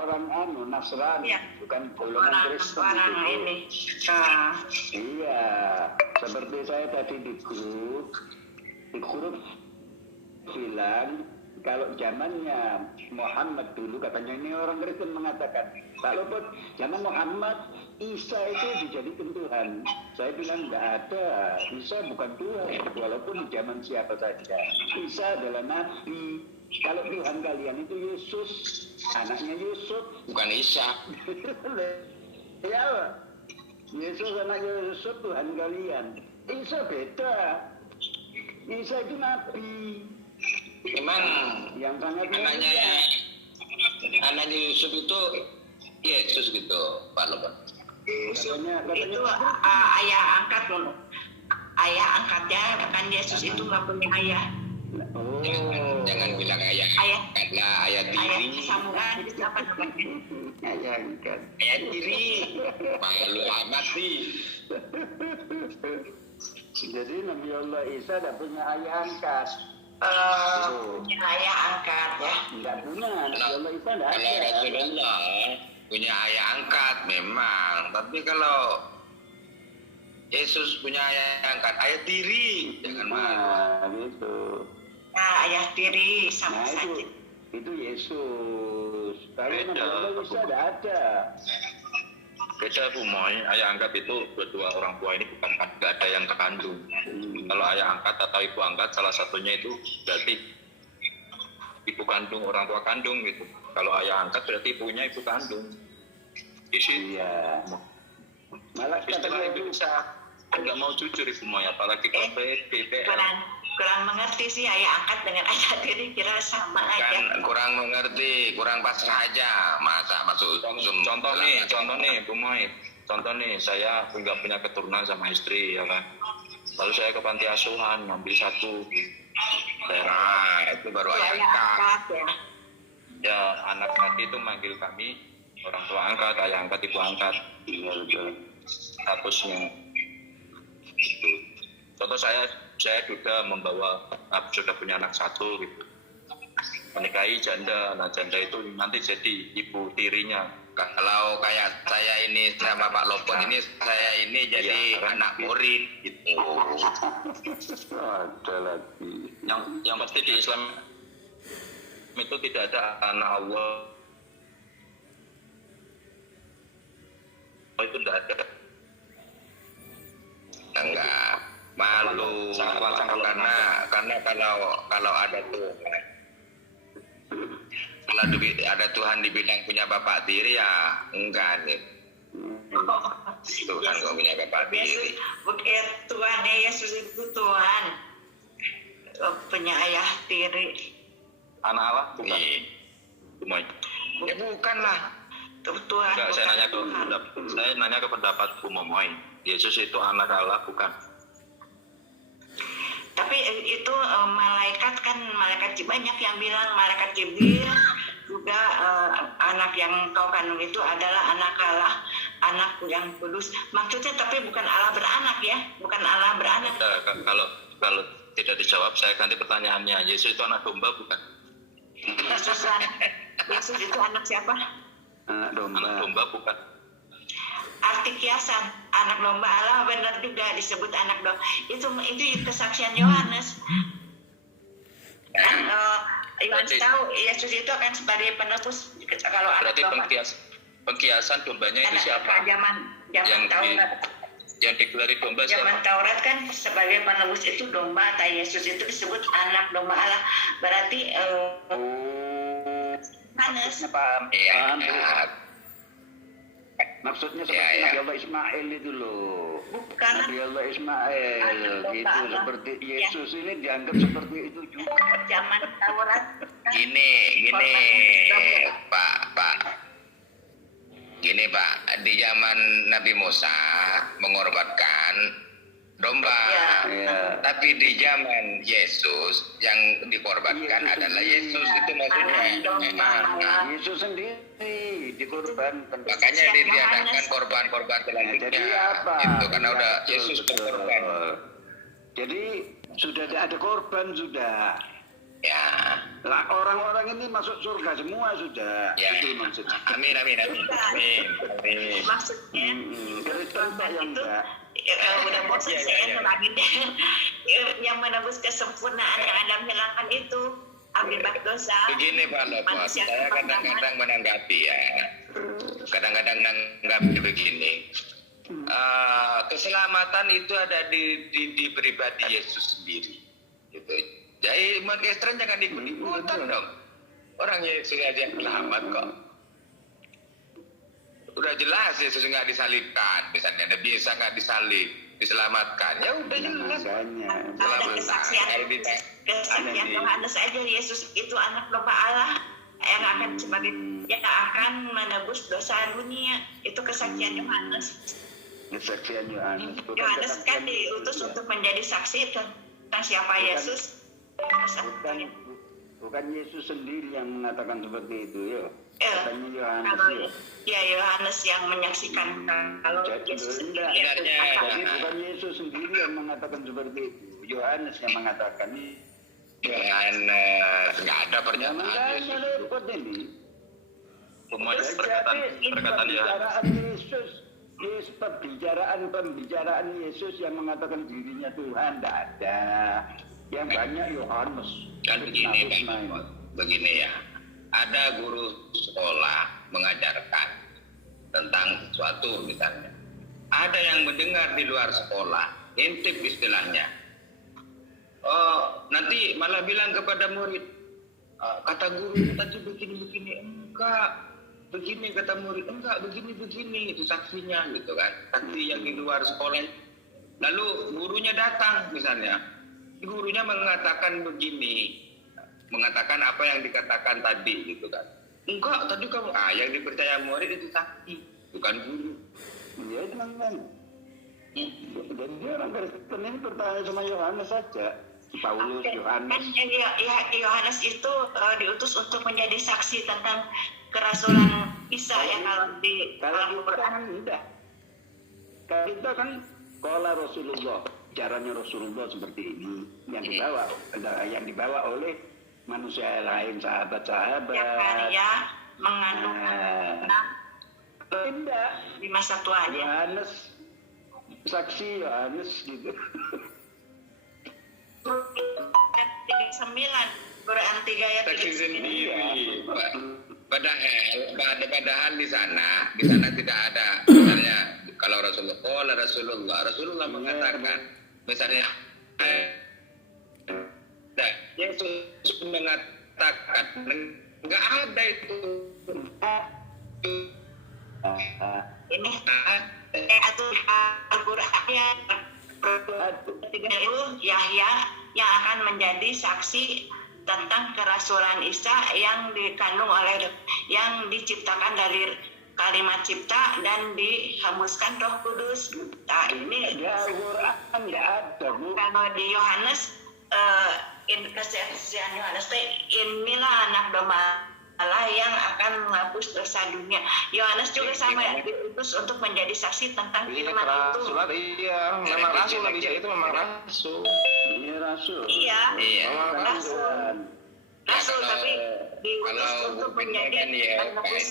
orang Nasrani, bukan golongan Kristen. Orang ini. Iya, seperti saya tadi di grup bilang kalau zamannya Muhammad dulu katanya ini orang Kristen mengatakan kalau zaman Muhammad Isa itu dijadikan Tuhan. Saya bilang nggak ada, Isa bukan Tuhan walaupun di zaman siapa saja. Isa adalah Nabi. Kalau Tuhan kalian itu Yesus, anaknya Yusuf, bukan Isa. Ya, Yesus anaknya Yusuf Tuhan kalian. Isa beda. Isa itu Nabi. Memang yang sangat anaknya Yusuf itu Yesus gitu, Pak Lopon. Katanya itu ayah angkat loh. Ayah angkatnya kan Yesus itu nggak punya ayah. Oh. Jangan bilang ayah. Karena ayah tiri. Ayah sambungan itu apa namanya? Ayah angkat. Ayah tiri. Malu amat sih. Jadi Nabi Allah Isa tidak punya ayah angkat. Punya ayah angkat ya. Tidak punya. Nabi Allah Isa tidak ada. Kalau Rasulullah punya ayah angkat memang. Tapi kalau Yesus punya ayah angkat, ayah tiri. Jangan malu. Gitu. Nah, ayah tiri sama saja. Itu Yesus. Kalau Nabi Allah Isa tidak ada. Beda Bu Moy, ayah angkat itu kedua orang tua ini bukan nggak ada yang kandung. Kalau ayah angkat atau ibu angkat salah satunya itu berarti ibu kandung orang tua kandung gitu. Kalau ayah angkat berarti ibunya ibu kandung. Iya. Malah istilah itu bisa nggak mau jujur Ibu Moy, apalagi kalau BPL. Kurang mengerti sih ayah angkat dengan ayah tiri kira sama aja. Kurang mengerti, kurang pasrah aja. Masa masuk contoh nih Bu Moy. Contoh nih saya nggak punya keturunan sama istri ya kan. Lalu saya ke panti asuhan ngambil satu daerah itu baru ayah angkat. Ya anak nanti itu manggil kami orang tua angkat, ayah angkat, ibu angkat. Statusnya. Contoh saya sudah sudah punya anak satu gitu, menikahi janda. Nah janda itu nanti jadi ibu tirinya. Kalau kayak saya ini sama Pak Lopon ini, saya ini jadi anak murid gitu. Ada lagi. Yang pasti di Islam itu tidak ada anak Allah. Itu tidak ada. Enggak. Malu karena kalau ada tuh kalau ada Tuhan dibilang punya bapak tiri ya enggak nih. Tuhan kok punya bapak tiri. Bukan Tuhan Yesus itu Tuhan punya ayah tiri. Anak Allah bukan. Ya bukan lah. Tuhan. Enggak, saya nanya ke pendapat Bu Momoy. Yesus itu anak Allah bukan. Tapi itu malaikat banyak yang bilang malaikat Jibril juga anak yang kau kandung itu adalah anak Allah, anak yang kudus. Maksudnya tapi bukan Allah beranak ya, bukan Allah beranak. Kalau tidak dijawab saya ganti pertanyaannya. Yesus itu anak domba bukan? Yesus itu anak siapa? Anak domba. Anak domba bukan. Arti kiasan anak domba Allah benar juga disebut anak domba. Itu kesaksian Yohanes. Kan Yohanes tahu Yesus itu akan sebagai penebus kalau anak domba. Berarti pengkiasan dombanya itu siapa? Zaman Taurat. Yang digelari domba siapa? Zaman Taurat kan sebagai penebus itu domba. Yesus itu disebut anak domba Allah. Berarti Yohanes. Paham. Iya. Maksudnya seperti Nabi Allah Ismail itu loh. Bukan. Nabi Allah Ismail gitu. Seperti Yesus ini dianggap seperti itu juga. Zaman Taurat. Gini Pak. Gini Pak, di zaman Nabi Musa mengorbankan domba. Ya. Tapi di zaman Yesus yang dikorbankan adalah Yesus itu maksudnya. Yesus sendiri dikorbankan. Makanya diadakan korban-korban selanjutnya. Jadi apa? Itu karena udah Yesus berkorban. Jadi sudah ada korban sudah. Ya. Lah orang-orang ini masuk surga semua sudah. Ya, Itu maksudnya. amin. Maksudnya Kristen tak yang enggak. udah bosan Iya, saya iya. lagi deh. Yang menebus kesempurnaan yang Adam hilangkan itu akibat dosa. Begini Pak Lopot, Manusia saya kadang-kadang menanggapi ya. Kadang-kadang menanggapi begini. Keselamatan itu ada di pribadi Yesus sendiri. Gitu. Jadi umat Kristen jangan ikut-ikutan dong. Orang Yesus aja yang selamat kok. Udah jelas Yesus nggak disalibkan, misalnya Nabi Isa nggak disalib, diselamatkan. Ya udah jelas. Makanya. Ada kesaksian Yohanes aja, Yesus itu anak domba Allah yang akan sebagai yang akan menebus dosa dunia. Itu kesaksian Yohanes. Kesaksian Yohanes. Yohanes kan diutus untuk menjadi saksi tentang siapa Yesus. Bukan Yesus sendiri yang mengatakan seperti itu, ya. Ya, Katanya Yohanes, kalau ya. Yohanes yang menyaksikan kalau Yesus sendiri yang Jadi mengatakan. bukan Yesus sendiri yang mengatakan seperti itu. Yohanes yang mengatakan ini. Yohanes nggak ada Ya, pernyataan makanya Yesus. repot ini. Pemain Jadi perkataan Yohanes. pembicaraan Yesus, pembicaraan Yesus yang mengatakan dirinya Tuhan tidak ada. Yang banyak Yohanes. Kan begini Pak, begini ya. Ada guru sekolah mengajarkan tentang sesuatu misalnya. Ada yang mendengar di luar sekolah, intip istilahnya. Oh, nanti malah bilang kepada murid, kata guru tadi begini-begini, enggak. Begini kata murid, enggak, begini-begini, itu saksinya gitu kan. Saksi yang di luar sekolah. Lalu gurunya datang misalnya. Gurunya mengatakan begini, mengatakan apa yang dikatakan tadi gitu kan. Enggak, tadi kamu yang dipercaya murid itu saksi, bukan guru. Iya, teman-teman. Jadi orang Kristen ini bertanya sama Yohanes saja. Paulus, Yohanes. Yohanes itu diutus untuk menjadi saksi tentang kerasulan Isa ya kalau di Kalau kita kan tidak. Kalau kita kan sekolah Rasulullah, caranya Rasulullah seperti ini yang dibawa oleh manusia lain, sahabat-sahabat. yang karya mengandung anak Tidak. di masa tuanya. Yohanes, saksi Yohanes gitu. 9 Quran 3 ayat Saksi 3. sendiri. Padahal di sana tidak ada. Misalnya kalau Rasulullah mengatakan, misalnya Yesus mengatakan nggak ada itu. Ini atau Al-Quran ayat 30 Yahya yang akan menjadi saksi tentang kerasulan Isa yang yang diciptakan dari kalimat cipta dan dihembuskan Roh Kudus. Nah ini Al-Quran nggak ada, Bu. kalau di Yohanes kesaksian Yohanes inilah anak domba Allah yang akan menghapus dosa dunia. Yohanes juga sama diutus untuk menjadi saksi tentang firman itu. Iya, memang rasul bisa itu memang rasul. Ini rasul. Iya. Memang Rasul tapi diutus untuk menjadi penebus.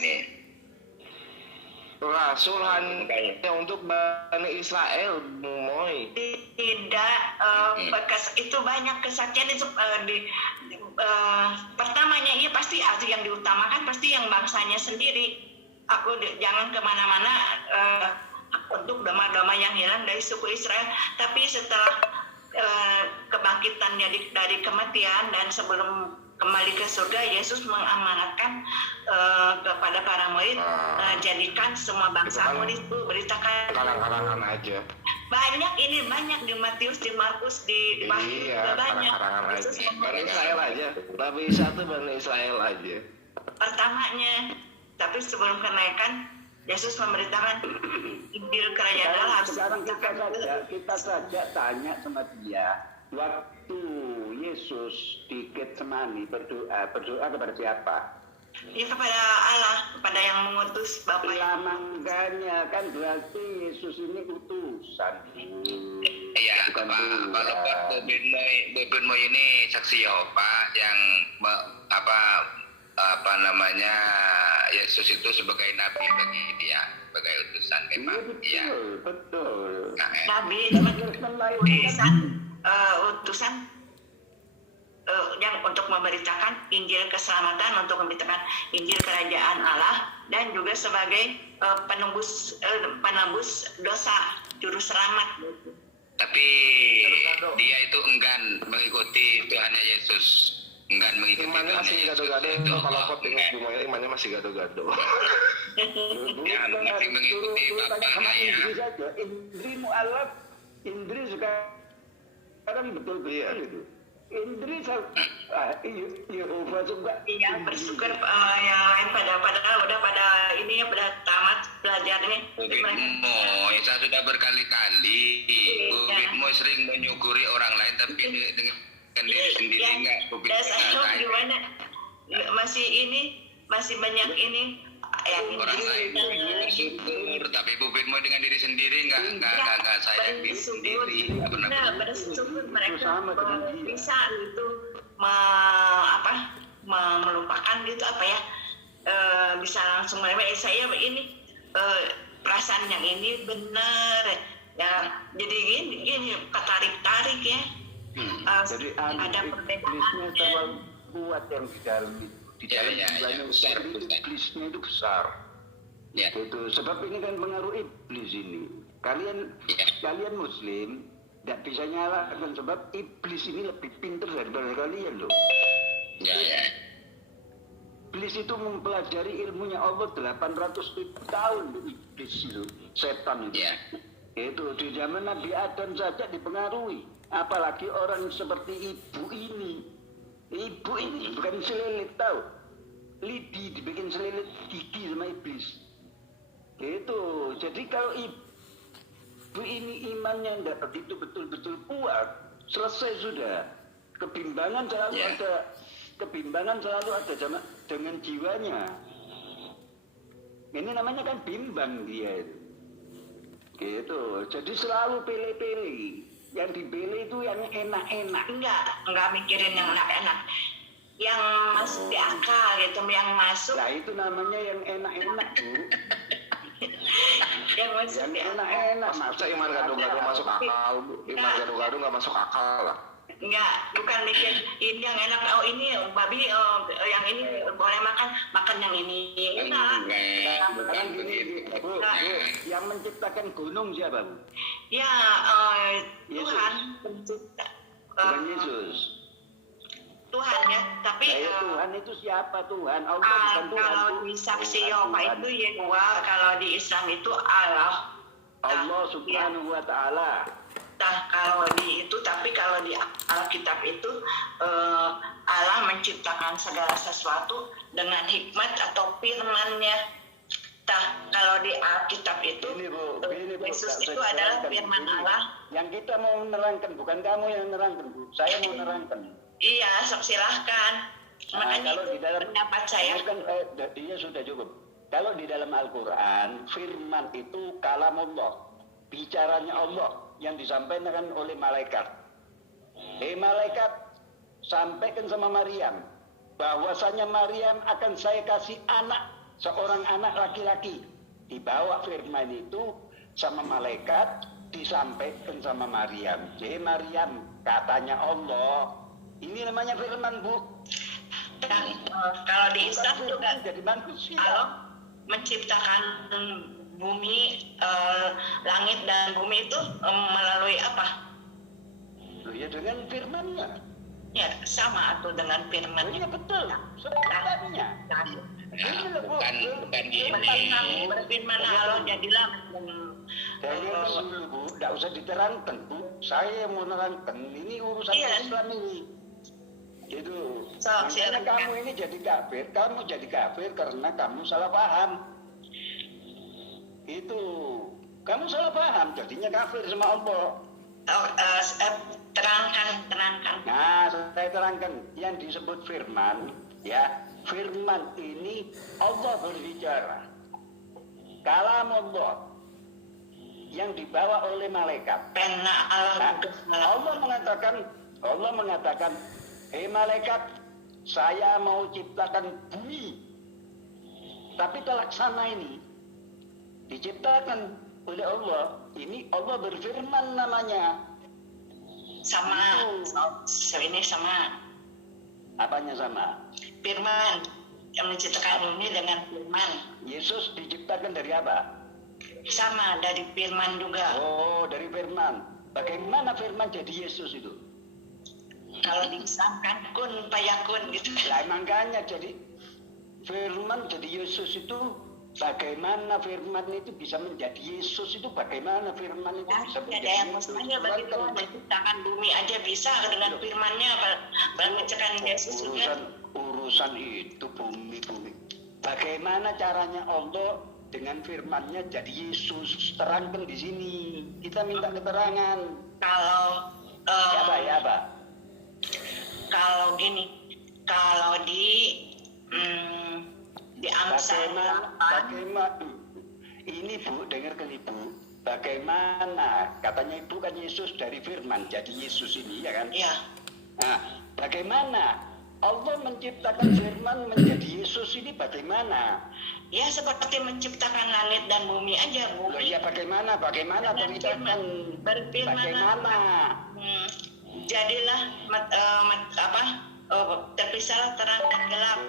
Rasul hanya untuk Bani Israel, Moy. Tidak itu banyak kesaksian itu pertamanya pasti atau yang diutamakan pasti yang bangsanya sendiri. Jangan kemana-mana untuk domba-domba yang hilang dari suku Israel. Tapi setelah kebangkitannya dari kematian dan sebelum kembali ke surga, Yesus mengamanatkan kepada para murid, jadikan semua bangsa murid itu beritakan. Karang-karangan aja. Banyak di Matius, di Markus, di Wahyu juga banyak. Yesus Bani Israel aja. Nabi Isa itu Bani Israel aja. Pertamanya, tapi sebelum kenaikan, Yesus memberitakan Injil Kerajaan Allah harus. Sekarang kita saja tanya sama dia, waktu Yesus di Getsemani berdoa kepada siapa? Ya kepada Allah, kepada yang mengutus Bapak. Ya makanya kan berarti Yesus ini utusan. Iya, Bukan Pak. Tuhan. Kalau Bubin Moy ini saksi Yehova yang apa namanya Yesus itu sebagai nabi bagi dia, sebagai utusan memang. Iya. Betul. Nah, Nabi Kristen lain utusan, utusan yang untuk memberitakan Injil keselamatan, untuk memberitakan Injil kerajaan Allah, dan juga sebagai penebus dosa, juru selamat. tapi dia itu enggan mengikuti Tuhannya Yesus, enggan mengikuti Imannya Tuhannya masih Yesus. gado-gado. Itu Kalau kau tengok enggan. Bu Moy, imannya masih gado-gado. Ya, masih mengikuti bapaknya ya. Indri saja. Indri mu'alaf. Indri sekarang betul-betul Iya. itu. Indri Yehova juga. Iya, bersyukur yang lain udah pada ini ya, pada tamat belajarnya. Bubin Moy, saya sudah berkali-kali. Bubin Moy sering menyukuri orang lain, tapi dengan diri sendiri enggak. Bubin Moy Dasar gimana? Masih banyak ini yang orang lain bersyukur, tapi Bubin Moy dengan diri sendiri enggak sayang diri sendiri. Enggak pernah Nah, bersyukur. bersyukur mereka Sama dengan dia. bisa gitu melupakan gitu bisa langsung saya ini perasaan yang ini benar ya, jadi gini ketarik-tarik ya. Jadi Ada iblisnya perbedaan. terlalu kuat yang di dalam itu. Di dalam Ya, jiwanya besar. iblisnya itu besar. Ya. Gitu. Sebab ini kan pengaruh iblis ini. Kalian Muslim tidak bisa nyalakan sebab iblis ini lebih pintar daripada kalian loh. Ya. Iblis itu mempelajari ilmunya Allah 800.000 tahun loh, iblis itu, setan itu. Ya. Itu di zaman Nabi Adam saja dipengaruhi, apalagi orang seperti ibu ini. Ibu ini bukan selilit tahu, lidi dibikin selilit gigi sama iblis. Itu jadi kalau ibu ini imannya tidak begitu betul-betul kuat, selesai sudah. Kebimbangan selalu Ya. ada, dengan jiwanya. Ini namanya kan bimbang dia itu. Gitu. Jadi selalu pilih-pilih. Yang dipilih itu yang enak-enak. Enggak mikirin yang enak-enak, yang masuk di akal gitu, yang masuk Nah itu namanya yang enak-enak Bu. yang masuk Yang di akal. enak-enak. Masa iman gado-gado masuk akal, Bu? Iman gado-gado nggak masuk akal lah. Enggak, bukan mikir ini yang enak, ini babi, yang ini boleh makan yang ini. Enggak. Bukan begitu. Bu, yang menciptakan gunung siapa Bu? Ya, Tuhan pencipta. Bukan Yesus. Tuhan ya, tapi Nah, Tuhan itu siapa Tuhan? Allah bukan Tuhan. kalau di saksi Tuhan, Yehova Tuhan. itu Yehuwa, kalau di Islam itu Allah. Allah subhanahu wa ta'ala. Nah, kalau di itu, tapi kalau di Alkitab itu Allah menciptakan segala sesuatu dengan hikmat atau firman-Nya. Nah, kalau di Alkitab itu Ini Bu, Yesus tak usah itu adalah diterangkan. firman Ini, Allah. Yang kita mau menerangkan, bukan kamu yang menerangkan Bu. Saya mau menerangkan. Iya, sok silahkan. Makanya kalau itu di dalam pendapat saya. ini kan, iya sudah cukup. Kalau di dalam Al-Quran, firman itu kalamullah, bicaranya Allah yang disampaikan oleh malaikat. Malaikat, sampaikan sama Maryam bahwasanya Maryam akan saya kasih anak, seorang anak laki-laki. Dibawa firman itu sama malaikat, disampaikan sama Maryam. Maryam, katanya Allah. Ini namanya firman Bu. Dan, kalau di Islam Bukan juga jadi manusia. Allah menciptakan bumi, langit dan bumi itu melalui apa? Loh, ya dengan firman-Nya. Ya sama atau dengan firman. Iya betul. Sebenarnya. Ini loh Bu. Bukan gini. Berfirman Allah jadilah. Jangan dulu Bu, tidak usah diterangkan Bu. Saya yang mau menerangkan. Ini urusan Iya. Islam ini. Itu. So, Makanya silakan. kamu ini jadi kafir. Kamu jadi kafir karena kamu salah paham. Itu. Kamu salah paham, jadinya kafir sama Allah. Terangkan. Nah, saya terangkan yang disebut firman, ya, firman ini Allah berbicara. Kalam Allah yang dibawa oleh malaikat. Pena Allah. Allah mengatakan, hei malaikat, saya mau ciptakan bumi. Tapi pelaksana ini diciptakan oleh Allah. Ini Allah berfirman namanya. Sama. Ini sama. Apanya sama? Firman yang menciptakan ini dengan firman. Yesus diciptakan dari apa? Sama, dari firman juga. Oh, dari firman. Bagaimana firman jadi Yesus itu? Kalau disangkan kun payakun gitu. Lah makanya jadi firman jadi Yesus itu, bagaimana firman itu bisa menjadi Yesus itu, bagaimana firman itu bisa Ada menjadi yang Yesus? mustahil bagi Tuhan menciptakan bumi aja bisa dengan firman-Nya menciptakan Yesus juga. Urusan itu bumi. Bagaimana caranya Allah dengan firman-Nya jadi Yesus? Terangkan di sini. Kita minta keterangan. Kalau Ya apa? kalau gini, kalau di Amsal 8, Bagaimana? Ini Bu, dengarkan Ibu. Bagaimana? Katanya Ibu kan Yesus dari firman jadi Yesus ini, ya kan? ya, Nah, bagaimana Allah menciptakan firman menjadi Yesus ini bagaimana? ya seperti menciptakan langit dan bumi aja, Loh, bumi. ya bagaimana Dengan ceritakan berfirman bagaimana? Jadilah terpisahlah terang dan gelap.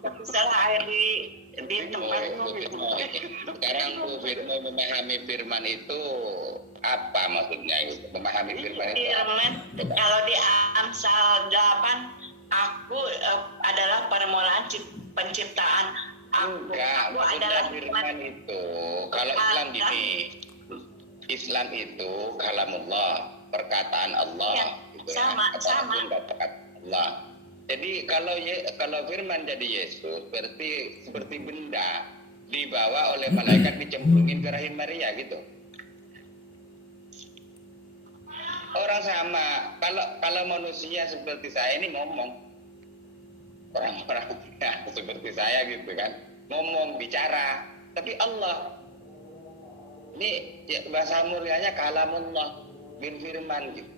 Terpisahlah air di tempat. Sekarang Bu Firmo memahami firman itu apa maksudnya itu? Memahami firman itu Firman, kalau di Amsal 8, aku adalah permulaan penciptaan. Aku adalah firman itu. Kalau Islam gini, Islam itu kalamullah, perkataan Allah. Ya, gitu sama. Perkataan Allah. Jadi kalau firman jadi Yesus, berarti seperti benda dibawa oleh malaikat dicemplungin ke rahim Maria gitu. Orang sama, kalau manusia seperti saya ini ngomong, orang-orang seperti saya gitu kan, ngomong, bicara, tapi Allah ini ya, bahasa mulianya kalamullah, firman gitu.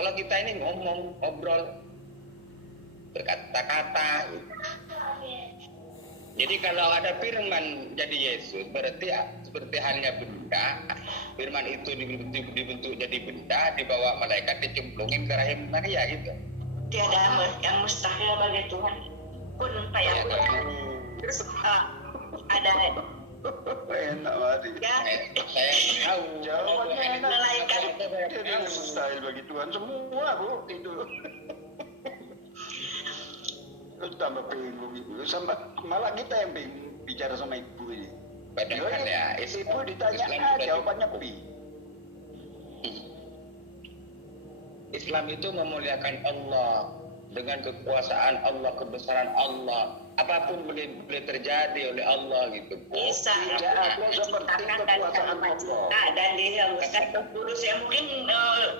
Kalau kita ini ngomong, ngobrol, berkata-kata gitu. Jadi kalau ada firman jadi Yesus, berarti seperti halnya benda, firman itu dibentuk jadi benda, dibawa malaikat dicemplungin ke rahim Maria gitu. Tiada yang mustahil bagi Tuhan. Pun payakun. Terus ada Enak banget. ya Saya tahu. Jawabannya enak. malaikat. Jadi mustahil bagi Tuhan semua, Bu, itu. Tambah bingung Ibu, malah kita yang bingung bicara sama Ibu ini. Padahal ya, Ibu ditanya jawabannya Pi. Islam itu memuliakan Allah dengan kekuasaan Allah, kebesaran Allah. Apapun boleh terjadi oleh Allah gitu. Bisa Tidak ada seperti kekuasaan Allah. dan dihembuskan ke Kudus yang mungkin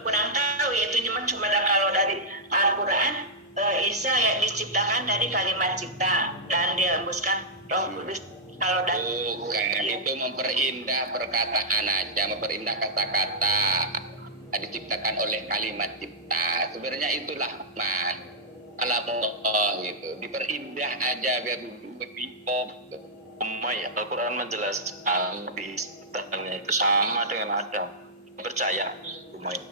kurang tahu ya, itu cuma kalau dari Al-Quran, Isa yang diciptakan dari kalimat cipta dan dihembuskan Roh Kudus. Kalau Bukan, itu memperindah perkataan aja, memperindah kata-kata, diciptakan oleh kalimat cipta. Sebenarnya itulah man, Allah gitu, diperindah aja biar lebih Ya, Al-Quran menjelaskan bisanya itu sama dengan Adam. Percaya,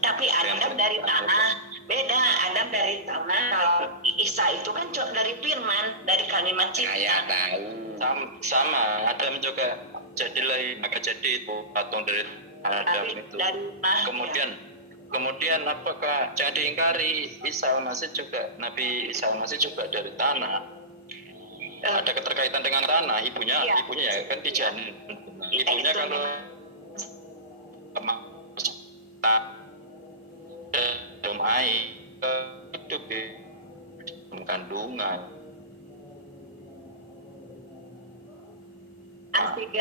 tapi Adam dari tanah beda. Adam dari tanah. Kalau Isa itu kan dari firman, dari kalimat cipta. saya tahu. sama. Adam juga jadilah, maka jadi itu patung dari Adam itu. Kemudian apakah jadi ingkari Isa Al-Masih juga, Nabi Isa Al-Masih juga dari tanah. Ada keterkaitan dengan tanah, ibunya ya kan dijamin. Ibunya kalau dalam air hidup di kandungan.